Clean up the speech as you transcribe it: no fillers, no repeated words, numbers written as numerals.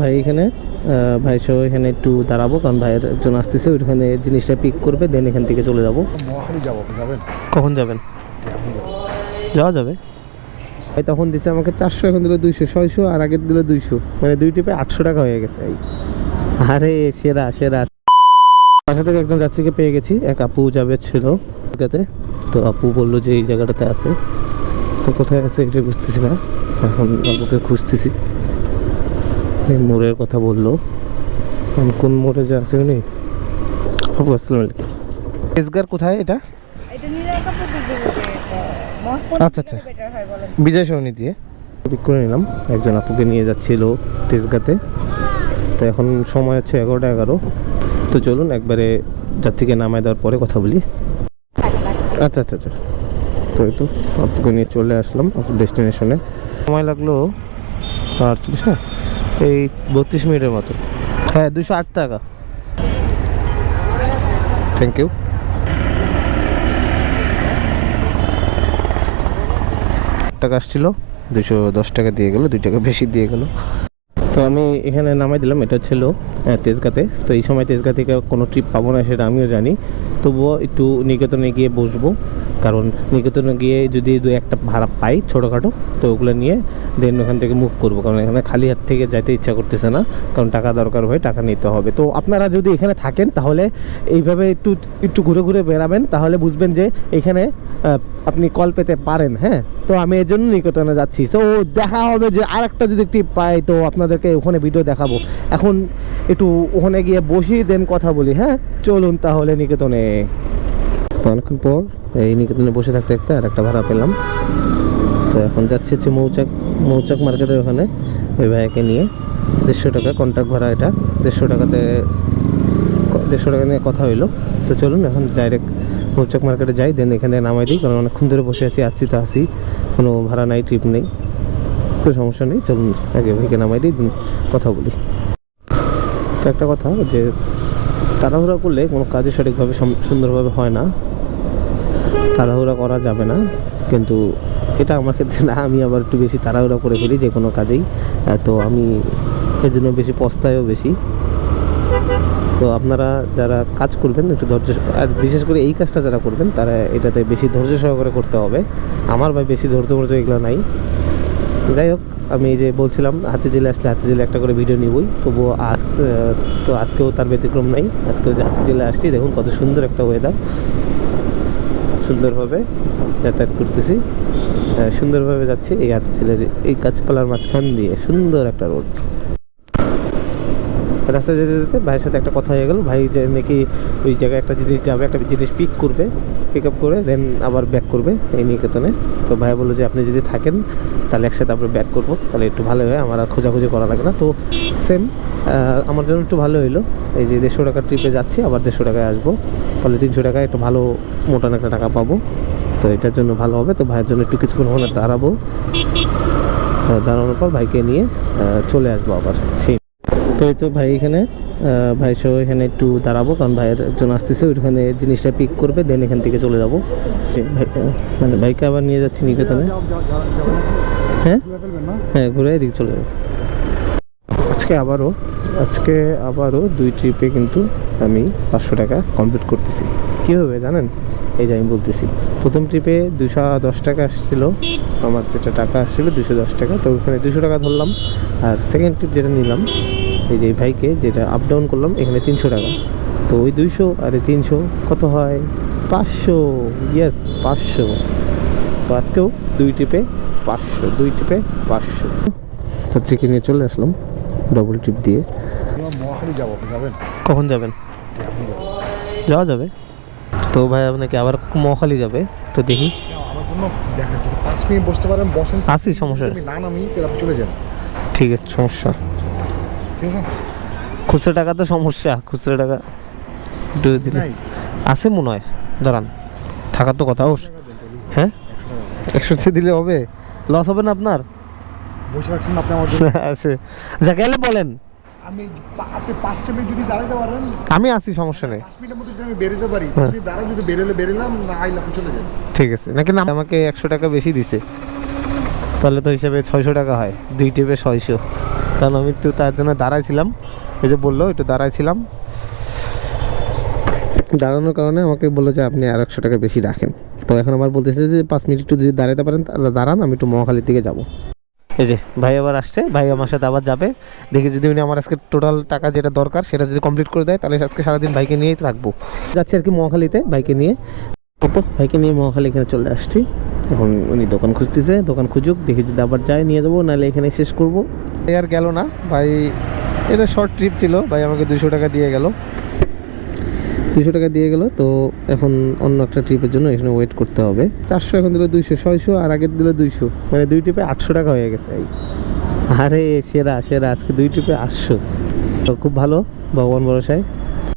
ভাই এখানে ভাই সহ এখানে একটু দাঁড়াবো, কারণ ভাইয়ের একজন আসতেছে, ওইখানে জিনিসটা পিক করবে, দেন এখান থেকে চলে যাবো। মহাখালী যাবো, আপনি যাবেন? কখন যাবেন? যাওয়া যাবে। ভাই তখন দিছে আমাকে 400, এখন দিল 200, 600 আর আগের দিল 200, মানে দুই টিপে 800 টাকা হয়ে গেছে। আরে সেরা সেরা। বাসা থেকে একজন যাত্রীকে পেয়ে গেছি, এক আপু যাবে ছিল জায়গাতে, তো আপু বললো যে এই জায়গাটাতে আছে, তো কোথায় আছে এটা বুঝতেছি না, এখন আপুকে খুঁজতেছি। এই মোড়ের কথা বললো, কোন মোড়ে যে আছে উনি। আপু আসসালামু আলাইকুম। তেজগার কোথায় এটা? আচ্ছা আচ্ছা, বিজয় সরণি দিয়ে পিক করে নিলাম। একজন আপুকে নিয়ে যাচ্ছিল তেজগাতে, তো এখন সময় হচ্ছে 11:11। তো চলুন একবারে যাত্রীকে নামায় দেওয়ার পরে কথা বলি। আচ্ছা আচ্ছা আচ্ছা, তো এই তো আপুকে নিয়ে চলে আসলাম আপুর ডেস্টিনেশনে। সময় লাগলো 48 না, এই 32 মিনিটের মতো। হ্যাঁ, 208 টাকা। Thank you. টাকা আসছিল, 210 টাকা দিয়ে গেলো, 2 টাকা বেশি দিয়ে গেলো। তো আমি এখানে নামাই দিলাম, এটা ছিল তেজগাঁতে। তো এই সময় তেজগাঁ থেকে কোনো ট্রিপ পাবো না সেটা আমিও জানি, তবুও একটু নিকেতনে গিয়ে বসবো, কারণ নিকেতনে গিয়ে যদি 2-1টা ভাড়া পাই ছোটোখাটো, তো ওগুলো নিয়ে দেন ওখান থেকে মুভ করবো, কারণ এখানে খালি হাত থেকে যাইতে ইচ্ছা করতেছে না, কারণ টাকা দরকার হয়, টাকা নিতে হবে। তো আপনারা যদি এখানে থাকেন তাহলে এইভাবে একটু একটু ঘুরে ঘুরে বেড়াবেন, তাহলে বুঝবেন যে এখানে আপনি কল পেতে পারেন। হ্যাঁ, তো আমি এর জন্য নিকেতনে যাচ্ছি। তো দেখা হবে যে আরেকটা যদি ট্রিপ পাই তো আপনাদেরকে ওখানে ভিডিও দেখাবো। এখন একটু ওখানে গিয়ে বসি, দেন কথা বলি। হ্যাঁ চলুন তাহলে নিকেতনে। তো অনেকক্ষণ পর এই নিকেতনে বসে থাকতে থাকতে আর একটা ভাড়া পেলাম। তো এখন যাচ্ছি হচ্ছে মৌচাক মার্কেটের ওখানে ওই ভাইয়াকে নিয়ে। 150 টাকা কন্ট্রাক্ট ভাড়া, এটা 150 টাকাতে 150 টাকা নিয়ে কথা হইলো। তো চলুন এখন ডাইরেক্ট মৌচাক মার্কেটে যাই, দেন এখানে নামাই দিই, কারণ অনেকক্ষণ ধরে বসে আসছি তো আসি, কোনো ভাড়া নাই, ট্রিপ নেই, কোনো সমস্যা নেই। চলুন আগে ভাইকে নামাই দিই, কথা বলি। তো একটা কথা, যে তাড়াহুড়া করলে কোনো কাজই সঠিকভাবে সুন্দরভাবে হয় না, তাড়াহুড়া করা যাবে না। কিন্তু এটা আমার ক্ষেত্রে না, আমি আবার একটু বেশি তাড়াহুড়া করে ফেলি যে কোনো কাজেই, তো আমি এর জন্য বেশি পস্তায়ও বেশি। তো আপনারা যারা কাজ করবেন একটু ধৈর্য, আর বিশেষ করে এই কাজটা যারা করবেন তারা এটাতে বেশি ধৈর্য সহকারে করতে হবে। আমার ভাই বেশি ধৈর্য এগুলো নাই। যাই হোক, আমি এই যে বলছিলাম হাতিঝিলে আসলে হাতিঝিলে একটা করে ভিডিও নিবই, তবুও তো আজকেও তার ব্যতিক্রম নাই। আজকেও যে হাতিঝিলে আসছি, দেখুন কত সুন্দর একটা ওয়েদার, সুন্দরভাবে যাতায়াত করতেছি, সুন্দরভাবে যাচ্ছি এই হাতিঝিলের এই গাছপালার মাঝখান দিয়ে, সুন্দর একটা রোড। রাস্তায় যেতে যেতে ভাইয়ের সাথে একটা কথা হয়ে গেল, ভাই যে নাকি ওই জায়গায় একটা জিনিস যাবে, একটা জিনিস পিক আপ করে দেন আবার ব্যাক করবে এই নিকেতনে। তো ভাই বললো যে আপনি যদি থাকেন তাহলে একসাথে আমরা ব্যাক করবো, তাহলে একটু ভালো হয়, আমার আর খোঁজাখুঁজি করা লাগে না। তো সেম আমার জন্য একটু ভালো হইলো, এই যে 150 টাকার ট্রিপে যাচ্ছি, আবার 150 টাকায় আসবো, তাহলে 300 টাকায় একটু ভালো মোটান একটা টাকা পাবো। তো এটার জন্য ভালো হবে। তো ভাইয়ের জন্য একটু কিছুক্ষণ ওখানে দাঁড়াবো, দাঁড়ানোর পর ভাইকে নিয়ে চলে আসবো আবার সেই। তো এই তো ভাই এখানে ভাই সহ এখানে একটু দাঁড়াবো, কারণ ভাইয়ের একজন আসতেছে, ওইখানে জিনিসটা পিক করবে, দেন এখান থেকে চলে যাবো। মানে ভাইকে আবার নিয়ে যাচ্ছি নিকেতনে। হ্যাঁ হ্যাঁ, ঘুরে এদিকে চলে যাবো। আজকে আবারও 2 ট্রিপে কিন্তু আমি 500 টাকা কমপ্লিট করতেছি। কীভাবে জানেন? এই যে আমি বলতেছি, প্রথম ট্রিপে 210 টাকা আসছিল, আমার যেটা টাকা আসছিলো 210 টাকা, তো ওখানে 200 টাকা ধরলাম। আর সেকেন্ড ট্রিপ যেটা নিলাম, এই যে ভাইকে যেটা আপ ডাউন করলাম, এখানে 300 টাকা। তো ওই 200 আর 300 কত হয়? 500। ইয়েস, 500। তো আজকেও 2 ট্রিপে 500। যাত্রীকে নিয়ে চলে আসলাম ডবল ট্রিপ দিয়ে। মহাখালী যাবো, আপনি যাবেন? কখন যাবেন? যাওয়া যাবে। তো ভাই আপনাকে আবার মহাখালী যাবে, তো দেখি আমার জন্য দেখেন, যদি 5 মিনিট বসতে পারেন বসেন, আসি, সমস্যা নেই। না নামি তাহলে আপনি চলে যান। ঠিক আছে, সমস্যা ঠিক আছে। খুচরো টাকা তো সমস্যা, খুচরো টাকা একটু দিলে আছে মনে হয়, দাঁড়ান, থাকার তো কথা। হ্যাঁ, 100 দিলে হবে, লস হবে না আপনার? বসে রাখছেন আপনি আমার জন্য। আছে, যা গেলে বলেন, আপনি 5 মিনিট যদি দাঁড়াতে পারেন আমি আসি, সমস্যা নেই। 5 মিনিটের মধ্যে যদি আমি বেরোতে পারি, যদি দাঁড়ান, যদি বেরোলাম না, আইলাম, চলে যান। ঠিক আছে, নাকি না আমাকে 100 টাকা বেশি দিছে, তাহলে তো হিসাবে 600 টাকা হয়, 2 ট্রিপে 600। কারণ আমি একটু তার জন্য দাঁড়াইছিলাম, এই যে বললো একটু দাঁড়াইছিলাম, দাঁড়ানোর কারণে আমাকে বললো যে আপনি আর 100 টাকা বেশি রাখেন। তো এখন আমার বলতেছে যে 5 মিনিট একটু যদি দাঁড়াতে পারেন তাহলে দাঁড়ান, আমি একটু মহাখালীর দিকে যাব। এই যে ভাই আবার আসছে, ভাই আমার সাথে আবার যাবে। দেখি যদি উনি আমার আজকে টোটাল টাকা যেটা দরকার সেটা যদি কমপ্লিট করে দেয় তাহলে আজকে সারাদিন বাইকে নিয়েই রাখবো। যাচ্ছি আর কি মহাখালীতে বাইকে নিয়ে। তো বাইকে নিয়ে মহাখালী এখানে চলে আসছি। এখন উনি দোকান খুঁজতেছে, দোকান খুঁজুক, দেখি যদি আবার যায় নিয়ে যাবো, নাহলে এখানে শেষ করবো। ভাই আর গেল না ভাই, এটা শর্ট ট্রিপ ছিল, ভাই আমাকে 200 টাকা দিয়ে গেল, 200 টাকা দিয়ে গেল। তো এখন অন্য একটা ট্রিপের জন্য এখানে ওয়েট করতে হবে। 400 এখন দিল 200, 600 আর আগের দিল 200, মানে 2 ট্রিপে 800 টাকা হয়ে গেছে। আরে সেরা সেরা, আজকে 2 ট্রিপে 800। তো খুব ভালো, ভগবান ভরসায়।